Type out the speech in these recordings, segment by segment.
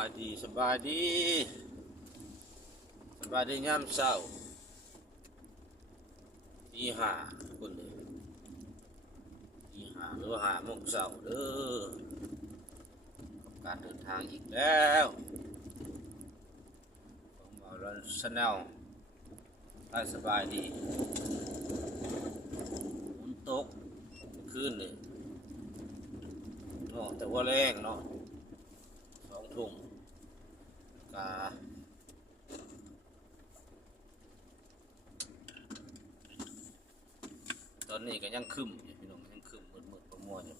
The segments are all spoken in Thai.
ายดีสบายดีสบายดีงามเศร้าที่หาคนเลยที่หาหรือว่าหาโมงเศร้าเด้อกับการเดินทางอีกแล้วของเราลันชาแนลได้สบายดีฝนตกขึ้นเลยเนาะแต่ว่าแรงเนาะ2 ทุ่มกาตอนนี้ก็ยังคึมอยู่พี่น้องยังคึมมืดประมวลอยู่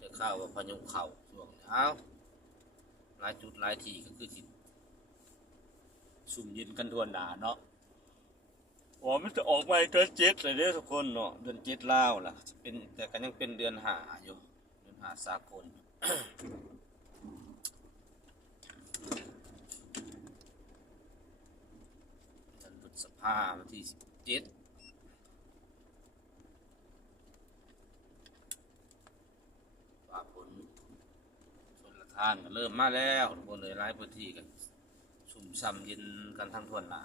จะข้าวว่าพายุเข้าช่วงนี้หลายจุดหลายที่ก็คือสิสุ่มเย็นกันทั่วหน้าเนาะมันจะออกมาเดือน7เลยเด้อทุกคนเนาะเดือน7ลาวล่ะเป็นแต่ก็ยังเป็นเดือน5อยู่เดือน5สากล เดือนพฤษภาคมวันที่17ฟ้าฝนชนละทานก็เริ่มมาแล้วทุกคนเลยหลายพื้นที่กันสุ่มซ้ำเย็นกันทั้งทั่วหน้า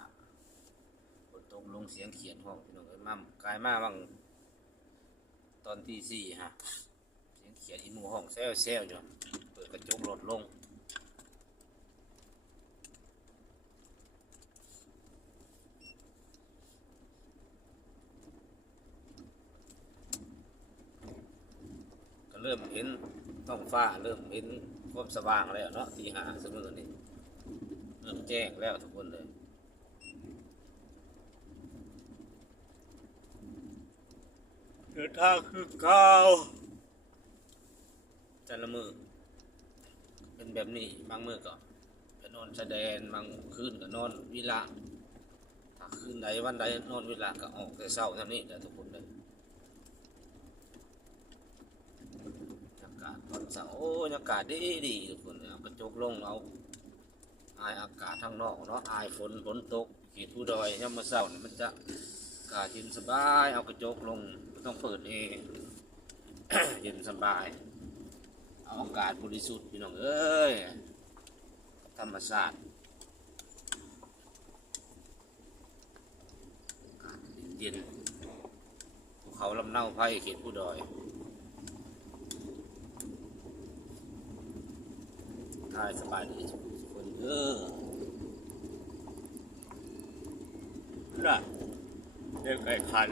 ฝนตกลงเสียงเขียนห้องพี่น้องเอ้ยมั่มกายมาบางตอนที่4ฮะเสียงเขียนอีหมู่ห้องแซวอยู่เปิดกระจกรถลงก็เริ่มเห็นท้องฟ้าเริ่มเห็นความสว่างแล้วเนาะที่5เสมอนี่เริ่มแจ้งแล้วทุกคนเลยเดินทางคือก้าวแต่ละมือเป็นแบบนี้บางมือก็ไปนอนแสดงบางคืนก็นอนวิลาถ้าคืนใดวันใดนอนวิลาก็ออกแต่เช้าเท่านี้แต่ทุกคนเลยอากาศตอนเช้าอากาศดีทุกคนเอากระจกลงเอาอายอากาศทางนอกเนาะอายฝนตกเขตผู้ดอยยามมื้อเช้านี่มันจะอากาศเย็นสบายเอากระจกลงไม่ต้องเปิดเอง เย็นสบายเอาอากาศบริสุทธิ์พี่น้องเอ้ยธรรมชาติอากาศเย็นภูเขาลำเนาไผ่เขตผู้ดอยทายสบายดีทุกคนน่ะเรียกไก่ขัน